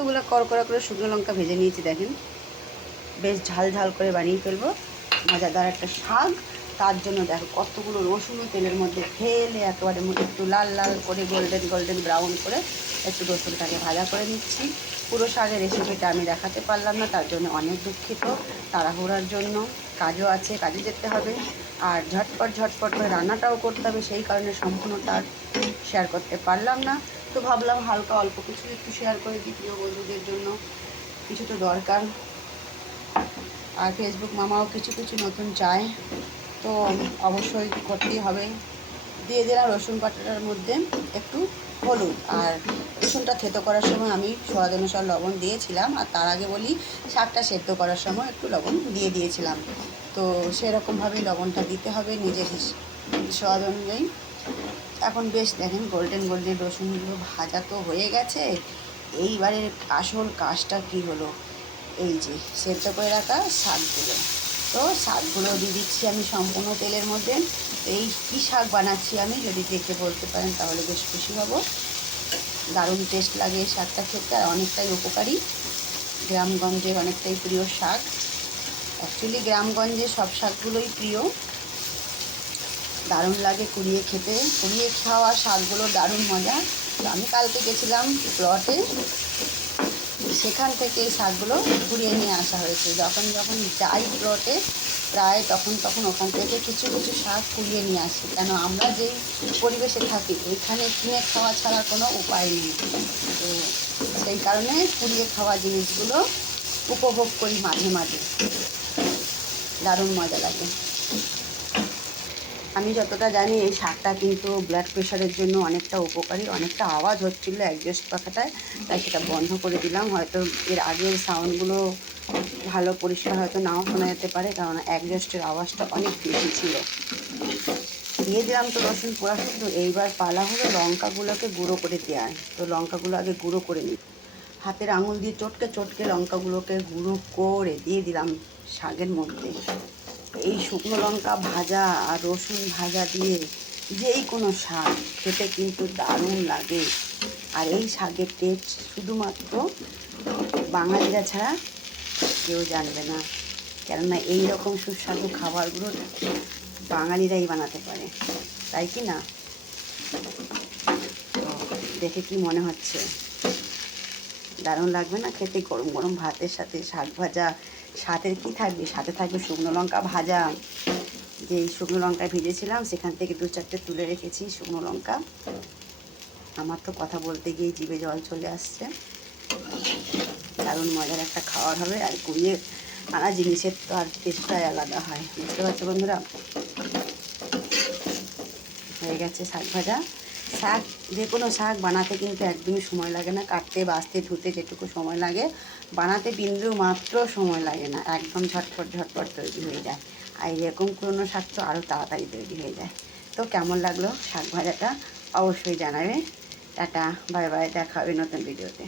কতগুলো করকরা করে শুকনো লঙ্কা ভেজে নিয়েছি দেখেন। বেশ ঝাল ঝাল করে বানিয়ে ফেলবো মজাদার একটা শাক। তার জন্য দেখো কতগুলো রসুন তেলের মধ্যে ঢেলে একেবারে একটু লাল লাল করে গোল্ডেন গোল্ডেন ব্রাউন করে একটু রসুনটাকে ভাজা করে নিচ্ছি। পুরো শাকের রেসিপিটা আমি দেখাতে পারলাম না, তার জন্য অনেক দুঃখিত। তাড়াহুড়ার জন্য কাজও আছে, কাজে যেতে হবে, আর ঝটপট করে রান্নাটাও করতে হবে, সেই কারণে সম্পূর্ণটা শেয়ার করতে পারলাম না। তো ভাবলাম হালকা অল্প কিছু একটু শেয়ার করে দিই প্রিয় বন্ধুদের জন্য, কিছু তো দরকার। আর ফেসবুক মামাও কিছু কিছু নতুন চায়, তো অবশ্যই করতেই হবে। দিয়ে দিলাম রসুন বাটাটার মধ্যে একটু হলুদ, আর রসুনটা থেতো করার সময় আমি স্বাদ অনুসার লবণ দিয়েছিলাম, আর তার আগে বলি শাকটা সেদ্ধ করার সময় একটু লবণ দিয়ে দিয়েছিলাম। তো সেরকমভাবেই লবণটা দিতে হবে নিজের স্বাদ অনুযায়ী। এখন বেশ দেখেন গোল্ডেন গোল্ডেন রসুনগুলো ভাজা তো হয়ে গেছে। এইবারের আসল কাজটা কি হলো, এই যে সেদ্ধ করে রাখা শাকগুলো। তো শাকগুলো দিয়ে দিচ্ছি আমি সম্পূর্ণ তেলের মধ্যে। এই কী শাক বানাচ্ছি আমি, যদি দেখে বলতে পারেন তাহলে বেশ খুশি হব। দারুণ টেস্ট লাগে শাকটা খেতে, আর অনেকটাই উপকারী, গ্রামগঞ্জের অনেকটাই প্রিয় শাক। অ্যাকচুয়ালি গ্রামগঞ্জে সব শাকগুলোই প্রিয়, দারুণ লাগে কুড়িয়ে খেতে। কুড়িয়ে খাওয়া শাকগুলো দারুণ মজা। তো আমি কালকে গেছিলাম প্লটে, সেখান থেকে এই শাকগুলো কুড়িয়ে নিয়ে আসা হয়েছে। যখন যাই প্লটে প্রায় তখন ওখান থেকে কিছু কিছু শাক কুড়িয়ে নিয়ে আসি, কেন আমরা যেই পরিবেশে থাকি এখানে কিনে খাওয়া ছাড়া কোনো উপায় নেই। তো সেই কারণে কুড়িয়ে খাওয়া জিনিসগুলো উপভোগ করি মাঝে মাঝে, দারুণ মজা লাগে। আমি যতটা জানি এই শাকটা কিন্তু ব্লাড প্রেশারের জন্য অনেকটা উপকারী। অনেকটা আওয়াজ হচ্ছিলো অ্যাডজাস্ট পাখাটায়, তাই সেটা বন্ধ করে দিলাম। হয়তো এর আগের সাউন্ডগুলো ভালো পরিষ্কার হয়তো নাও শোনা যেতে পারে, কারণ অ্যাডজাস্টের আওয়াজটা অনেক বেশি ছিল। দিয়ে দিলাম তো রসুন পোড়া শুদ্ধ। এইবার পালা হলো লঙ্কাগুলোকে গুঁড়ো করে দেওয়ার। তো লঙ্কাগুলো আগে গুঁড়ো করে নিই, হাতের আঙুল দিয়ে চটকে লঙ্কাগুলোকে গুঁড়ো করে দিয়ে দিলাম শাকের মধ্যে। এই শুকনো লঙ্কা ভাজা আর রসুন ভাজা দিয়ে যেই কোনো শাক খেতে কিন্তু দারুণ লাগে। আর এই শাকের টেস্ট শুধুমাত্র বাঙালিরা ছাড়া কেউ জানবে না, কেননা এই রকম সুস্বাদু খাবারগুলো বাঙালিরাই বানাতে পারে, তাই কি না? দেখে কি মনে হচ্ছে, দারুণ লাগবে না খেতে? গরম গরম ভাতের সাথে শাক ভাজা, সাথে কি থাকবে? সাথে থাকবে শুকনো লঙ্কা ভাজা। যে শুকনো লঙ্কা ভেজেছিলাম সেখান থেকে 2-4টে তুলে রেখেছি শুকনো লঙ্কা। আমার তো কথা বলতে গিয়ে জিভে জল চলে আসছে। দারুণ মজার একটা খাবার হবে, আর কুড়িয়ে আনা জিনিসের তো আর টেস্টটাই আলাদা হয়, বুঝতে পারছো বন্ধুরা? হয়ে গেছে শাক ভাজা। শাক, যে কোনো শাক বানাতে কিন্তু একদমই সময় লাগে না, কাটতে বাছতে ধুতে যেটুকু সময় লাগে বানাতে বিন্দু মাত্র সময় লাগে না, একদম ঝটপট তৈরি হয়ে যায়। আর এরকম পুরনো শাক তো আরও তাড়াতাড়ি তৈরি হয়ে যায়। তো কেমন লাগলো শাক ভাজাটা অবশ্যই জানাবে। টাটা, বাই বাই, দেখা হবে নতুন ভিডিওতে।